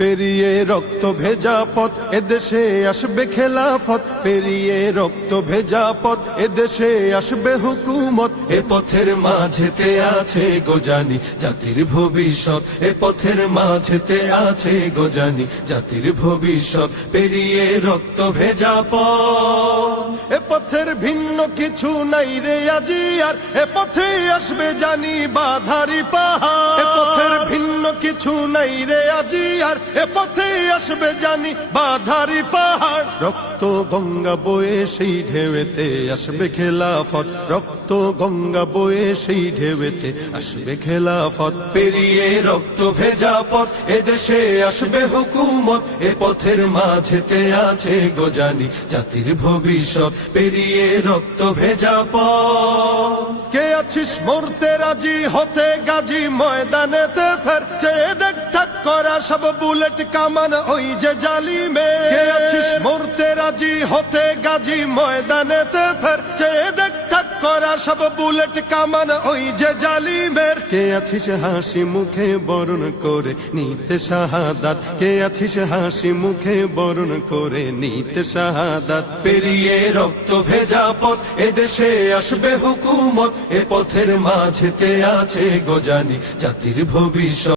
পেরিয়ে রক্ত ভেজা পথ এদেশে আসবে খেলাফত, পেরিয়ে রক্ত ভেজা পথ এদেশে আসবে হুকুমত। এ পথের মাঝেতে আছে গোজানি জাতির ভবিষ্যৎ, এ পথের মাঝেতে আছে গোজানি জাতির ভবিষ্যৎ। পেরিয়ে রক্ত ভেজা পথ, এ পথের ভিন্ন কিছু নাই রে আজি আর, এ পথে আসবে জানি বাধারি পাহাড়। এ পথের ভিন্ন কিছু নাই রে আজি আর, এ পথে আসবে জানি বাধারি পাহাড়। রক্ত গঙ্গা বয়ে সেই ঢেউতে আসবে খেলাফত, রক্ত গঙ্গা বয়ে সেই ঢেউতে আসবে খেলাফত। পেরিয়ে রক্ত ভেজা পথ এদেশে আসবে হুকুমত, এ পথের মাঝেতে আছে গোজানি জাতির ভবিষ্যৎ। পেরিয়ে রক্ত ভেজা পথ, কে আছিস মরতে রাজি হতে গাজী ময়দানেতে ফের, চেয়ে দেখ থাক করা সব বুলেট কামান ওই যে জালিমে। কে আছিস মরতে রাজি হতে গাজী ময়দানেতে ফের, চেয়ে দেখ থাক করা সব বুলেট কামান ওই যে জালিমের। কে আছিস হাসি মুখে বরণ করে নিতে শাহাদাত, কে আছিস হাসি মুখে বরণ করে নিতে শাহাদাত। পেরিয়ে রক্ত ভেজা পথ এদেশে আসবে হুকুমত, এ পথের মাঝেতে আছে গোজানি জাতির ভবিষ্যৎ।